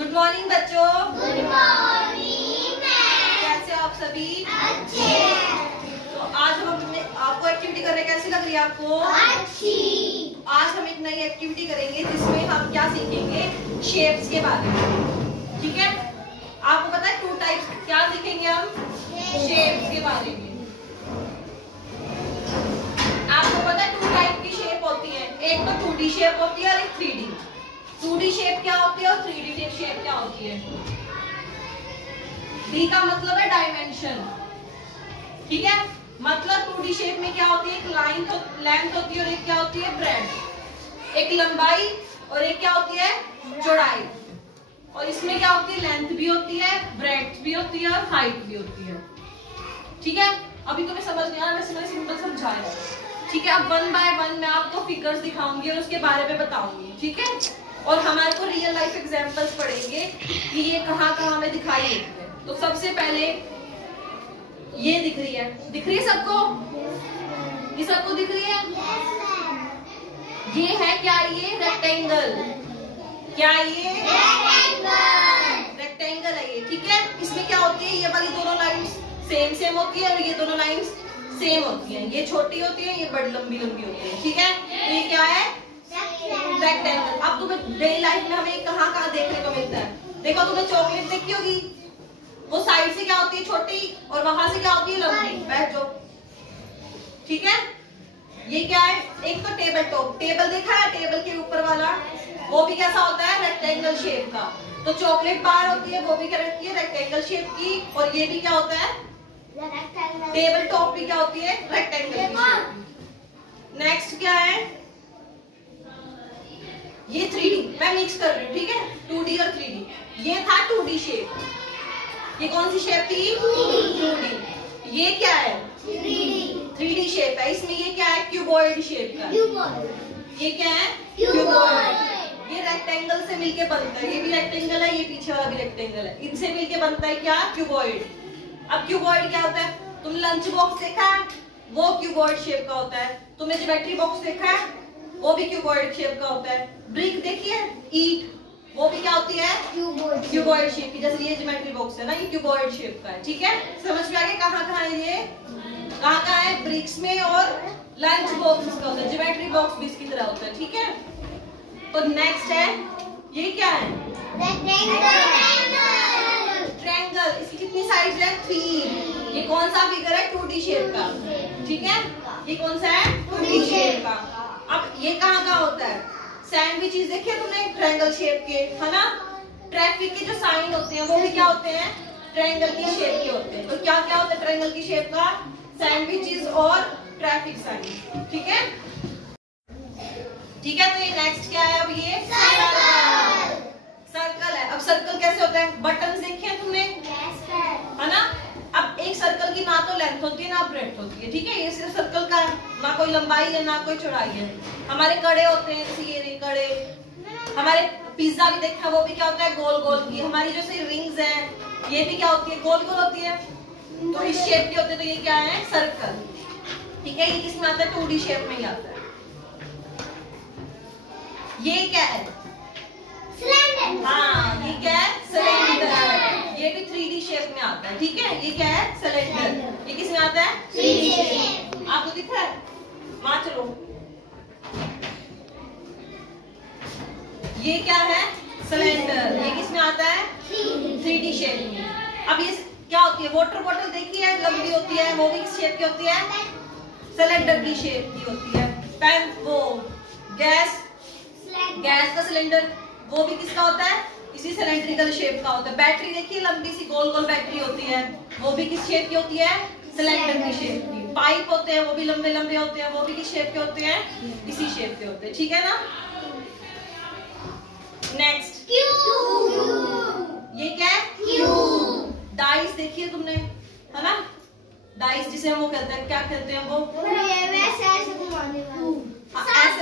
Good morning बच्चों। Good morning ma'am. कैसे हो आप सभी? अच्छे। तो आज हम आपको एक्टिविटी कर रहे हैं, कैसी लग रही है आपको? अच्छी। आज हम एक नई एक्टिविटी करेंगे जिसमें हम क्या सीखेंगे, शेप्स के बारे में। ठीक है, आपको पता है 2 टाइप्स क्या सीखेंगे हम? शेप्स के बारे में। आपको पता है 2 टाइप की शेप होती है, एक तो 2D शेप होती है और एक 3D। 2D शेप क्या होती है और 3D शेप क्या होती है? D का मतलब है डायमेंशन। ठीक है, मतलब 2D शेप में क्या होती है, एक लाइन तो लेंथ होती है और एक क्या होती है, ब्रेड्थ। एक लंबाई और एक क्या होती है, चौड़ाई। और इसमें क्या होती है, लेंथ भी होती है, ब्रेड्थ भी होती है और हाइट भी होती है। ठीक है, अभी तुम्हें समझ नहीं आया, मैं सिंपल समझाया। ठीक है, अब 1 बाय 1 मैं आपको फिगर्स दिखाऊंगी और उसके बारे में बताऊंगी। ठीक है, और हमारे को रियल लाइफ एग्जांपल्स पढ़ेंगे कि ये कहाँ में दिखाई देती है। तो सबसे पहले ये दिख रही है सबको? ये सबको दिख रही है? ये है क्या, ये रेक्टेंगल। क्या ये रेक्टेंगल है ये। ठीक है, इसमें क्या होती है, ये वाली दोनों लाइंस सेम होती है और ये दोनों लाइंस सेम होती है। ये छोटी होती है, ये बड़ी लंबी होती है। ठीक है, ये क्या है, रेक्टेंगल। अब तुम्हें डेली लाइफ में हमें कहाँ देखने को मिलता है? देखो, तुमने चॉकलेट देखी होगी, वो साइड से क्या होती है, छोटी, और वहां से क्या होती है, लंबी। बैठ जाओ। ठीक है, ये क्या है, एक तो टेबल टॉप। टेबल देखा है, टेबल के ऊपर वाला, वो भी कैसा होता है, रेक्टेंगल शेप का। तो चॉकलेट बार होती है, वो भी क्या रहती है, रेक्टेंगल शेप की। और ये भी क्या होता है, टेबल टॉप भी क्या होती है, रेक्टेंगल की। नेक्स्ट क्या है, ये 3D। मैं मिक्स कर रही हूँ। ठीक है, 2D और 3D। ये था 2D शेप। ये कौन सी शेप थी, 2D। ये क्या है, 3D शेप है। इसमें ये क्या है, क्यूबॉइड शेप का। ये क्या है, क्यूबॉइड। ये रेक्टेंगल से मिलके बनता है। ये भी रेक्टेंगल है, ये पीछे वाला भी रेक्टेंगल है। इनसे मिलके बनता है क्या, क्यूबॉइड। अब क्यूबॉइड क्या होता है, तुमने लंच बॉक्स देखा है, वो क्यूबॉइड शेप का होता है। तुमने ज्योमेट्री बॉक्स देखा है, वो भी क्यूबॉइड शेप का होता है। ब्रिक देखी है, ईट, वो भी क्या होती है, क्यूबॉइड शेप की। जैसे ये ज्योमेट्री बॉक्स है ना, ये क्यूबॉइड शेप का है। ठीक है, समझ में आ गया कहाँ है ये, कहाँ है, ब्रिक्स में और लंच बॉक्स का होता है। ज्योमेट्री बॉक्स भी इसकी तरह होता है। ठीक है, तो नेक्स्ट है, ये क्या है, ट्रायंगल। इसकी कितनी साइड्स है, 3। ये कौन सा फिगर है, 2D शेप का। ठीक है, ये कौन सा है, 2D शेप का। अब ये कहाँ होता है, सैंडविचेस देखे तुमने, ट्रायंगल शेप के, है ना। ट्रैफिक के जो साइन होते हैं वो भी क्या होते हैं, ट्रायंगल की शेप के होते हैं। तो क्या क्या होता है ट्रायंगल की शेप का, सैंडविचेस और ट्रैफिक साइन। ठीक है, ठीक है। तो ये नेक्स्ट क्या है, अब ये सर्कल है। अब सर्कल कैसे होता है, बटन देखे हैं तुमने, है ना। अब एक सर्कल की ना तो लेंथ होती है ना ब्रेड्थ होती है। ठीक है, ये सिर्फ सर्कल का है, ना कोई लंबाई है ना कोई चौड़ाई है। हमारे कड़े होते हैं, जैसे ये कड़े। हमारे पिज्जा भी देखा, वो भी क्या होता है, गोल गोल की। हमारी जैसे रिंग्स हैं, ये भी क्या होती है, गोल गोल होती है। तो इस शेप के होते हैं। तो ये क्या है, सर्कल। ठीक है, ये किसमें आता है, 2D शेप में ही आता है। ये क्या है, सिलेंडर। हाँ, ये क्या है, सिलेंडर। ये भी 3D शेप में आता है। ठीक है, ये क्या है, सिलेंडर। ये किसमें आता है, 3D शेप। आपको दिख रहा है, वहां चलो। ये क्या है, सिलेंडर। ये किसमें आता है, 3D शेप में। अब ये क्या होती है, वाटर बॉटल देखी है, लंबी होती है, वो भी किस शेप की होती है, सिलेंडर की शेप की होती है। पेन, वो गैस का सिलेंडर, वो भी किसका होता है, इसी सिलेंड्रिकल शेप का होता है। बैटरी देखिए, लंबी सी गोल गोल बैटरी होती है, वो भी किस शेप की होती है, सिलेंडर की शेप की। पाइप होते हैं, वो भी लंबे लंबे होते हैं, वो भी किस शेप के होते हैं, इसी शेप के होते हैं। ठीक है ना। Next, cube. ये क्या है, क्यूब। डाइस देखिए तुमने, है ना, डाइस जिसे हम वो कहते हैं, क्या कहते हैं, वो ऐसे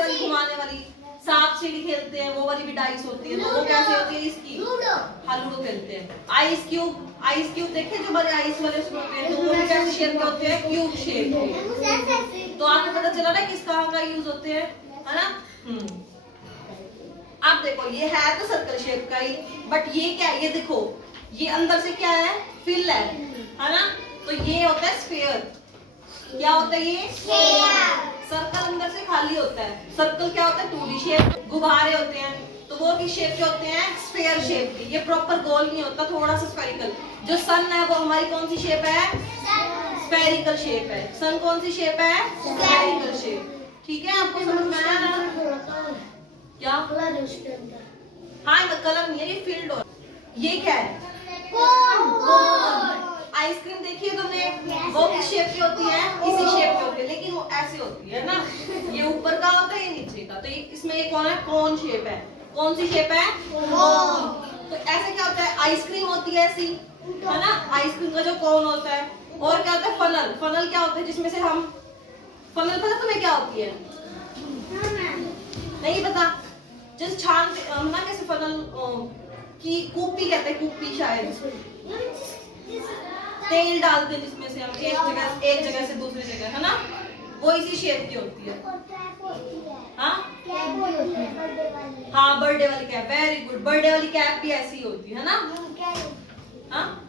वाली घुमाने वाली। सांप सीढ़ी खेलते हैं, वो वाली भी डाइस होती है। तो वो कैसे होती है, इसकी लूडो खेलते हैं। आइस क्यूब देखे, जो बड़े आइस वाले उसमें होते हैं, तो वो भी कैसे शेप के होते हैं, क्यूब शेप के। तो आपको पता चला ना किस तरह का यूज होते हैं, है ना। अब देखो ये है तो सर्कल शेप का ही, बट ये क्या है, ये देखो ये अंदर से क्या है, फिल है ना। तो ये होता है स्फीयर। क्या होता है ये? सर्कल अंदर से खाली होता है। सर्कल क्या होता है? 2D shape. गुब्बारे होते हैं तो वो किस शेप के होते हैं? स्फीयर शेप के। ये प्रॉपर गोल नहीं होता, थोड़ा सा स्फेरिकल। जो सन है वो हमारी कौन सी शेप है? स्फेरिकल शेप है। सन कौन सी शेप है? Spherical shape. ठीक है, आपको समझ में आया ना? क्या हाँ, कलर नहीं है, ये फील्ड हो। ये क्या है? आइसक्रीम देखी है तुमने? वो किस शेप की होती है? इसी शेप की होती है, लेकिन वो ऐसे होती है ना। ये ऊपर का होता है, ये नीचे का। तो इसमें ये कौन है? कोन शेप है। कौन सी शेप है? कोन। तो ऐसे क्या होता है? आइसक्रीम होती है ऐसी, है ना, आइसक्रीम का जो कोन होता है। और क्या होता है? फनल। फनल क्या होता है? जिसमें से हम, फनल पता तुम्हें क्या होती है? नहीं पता? जस्ट छानते हम ना, कैसे फनल की कूपी कहते हैं, कूपी शायद। तेल डालते हैं जिसमें से हम एक जगह से दूसरी जगह, है ना, वो इसी शेप की होती है। हाँ, बर्थडे वाली कैप, वेरी गुड। बर्थडे वाली कैप भी ऐसी होती है ना। हाँ,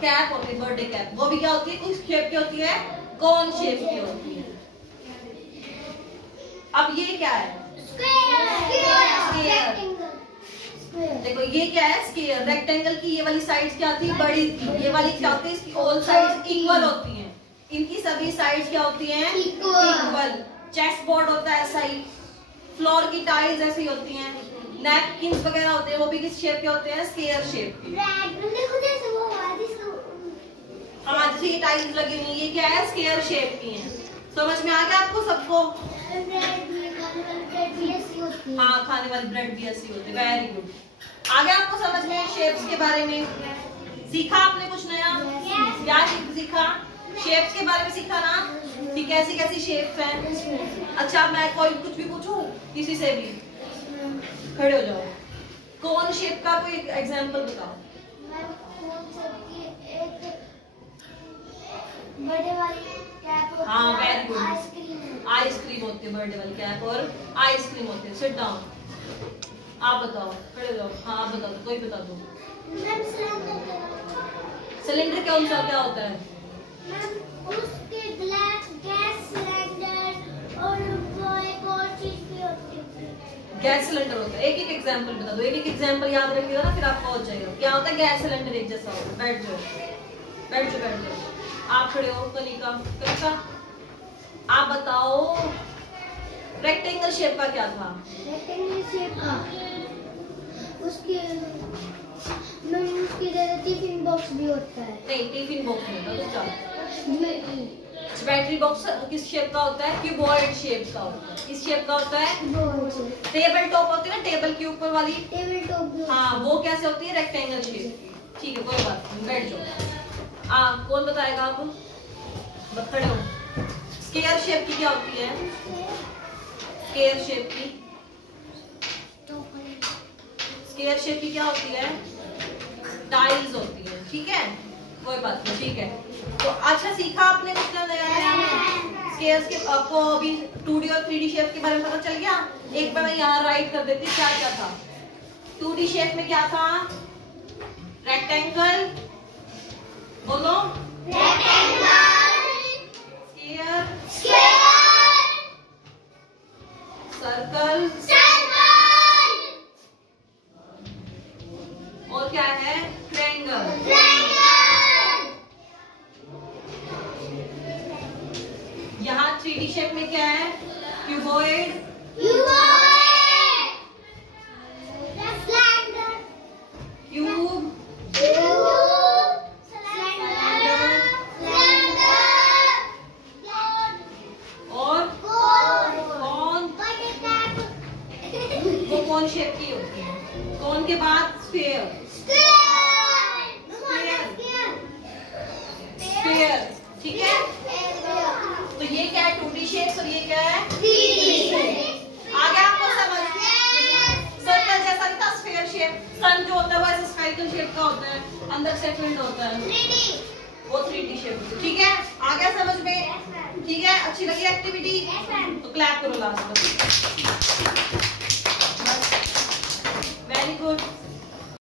कैप होती है बर्थडे कैप। वो भी क्या होती है? किस शेप की होती है? कोन शेप की होती है। अब ये क्या है? देखो ये क्या है? स्क्वायर। रेक्टेंगल की ये वाली साइड्स क्या थी? बड़ी थी। ये वाली क्या होती है? इसकी ऑल साइड्स इक्वल होती हैं। इनकी सभी साइड्स क्या होती हैं? इक्वल। चेस बोर्ड होता है ऐसा ही। फ्लोर की टाइल्स ऐसी होती हैं। नैपकिन्स वगैरह होते हैं, वो भी किस शेप के होते हैं? स्क्वायर शेप के। हाँ, जैसे ये टाइल्स लगी हुई, ये क्या है? स्क्वायर शेप की हैं। समझ में आ गया आपको सबको? हाँ, खाने वाली ब्रेड भी ऐसी होती है। Very good. आ गया आपको समझ में शेप्स के बारे में? सीखा आपने कुछ नया? क्या सीखा? शेप्स के बारे में सीखा ना, कि कैसी कैसी शेप्स हैं। अच्छा, मैं कोई कुछ भी पूछूं किसी से भी? खड़े हो जाओ। कौन शेप का कोई एग्जांपल बताओ। बर्थडे वाली कैप होती है। हाँ, वेरी गुड। आइसक्रीम होती है बर्थडे वाली कैप, और आइसक्रीम होती है। Sit down. आप बताओ, खड़े हो जाओ। हाँ, आप बता दो, कोई बता दो। सिलेंडर कौन सा क्या होता है? उसके गैस सिलेंडर और वो एक और चीज भी होती है। गैस सिलेंडर होता है। एक एक एग्जांपल बता दो। एक एक एग्जांपल याद रखिएगा ना, फिर आपको हो जाएगा। क्या होता है? गैस सिलेंडर एक जैसा होता है। बैठ जाओ, बैठ जाओ, बैठ जाओ। आप खड़े हो। कनिका, कनिका आप बताओ, रेक्टेंगल शेप का क्या था? रेक्टेंगल शेप का उसकी जगह टिफिन बॉक्स भी होता है। नहीं, टिफिन बॉक्स नहीं होता। तो बैटरी बॉक्स किस शेप का होता है? क्यूबॉइड शेप का होता है। किस शेप का होता है? टेबल टॉप होती है ना, टेबल के ऊपर वाली टेबल टॉप। हाँ, वो कैसे होती है? Rectangle shape. ठीक है, कोई बात नहीं, बैठ जाओ। कौन बताएगा? आप खड़े हो। स्क्वायर शेप की क्या होती है? स्क्वायर शेप की, स्क्वायर शेप की क्या होती है? टाइल्स होती है। ठीक है, कोई बात नहीं। ठीक है, तो अच्छा सीखा आपने कुछ नया? स्क्वायर्स के आपको अभी 2D और 3D शेप के बारे में पता चल गया। एक बार मैं यहाँ राइट कर देती। क्या क्या था? 2D शेप में क्या था? रेक्टेंगल, बोलो। सर्कल, और क्या है? ट्रायंगल। यहाँ 3D शेप में क्या है? क्यूबॉइड, क्यूब, कौन शेप की होती है? कौन के बाद स्फीयर। स्फीयर, ठीक है। तो ये क्या है? 2D शेप, और ये क्या है? 3D shape. आ गया आपको समझ? सर्कल जैसा नहीं था, स्फीयर शेप। सन जो होता है वो ऐसे स्फेरिकल शेप का होता है, अंदर से फील्ड होता है, वो 3D शेप। ठीक है, आ गया समझ में? ठीक है, अच्छी लगी एक्टिविटी? तो क्लैप करो लास्ट में।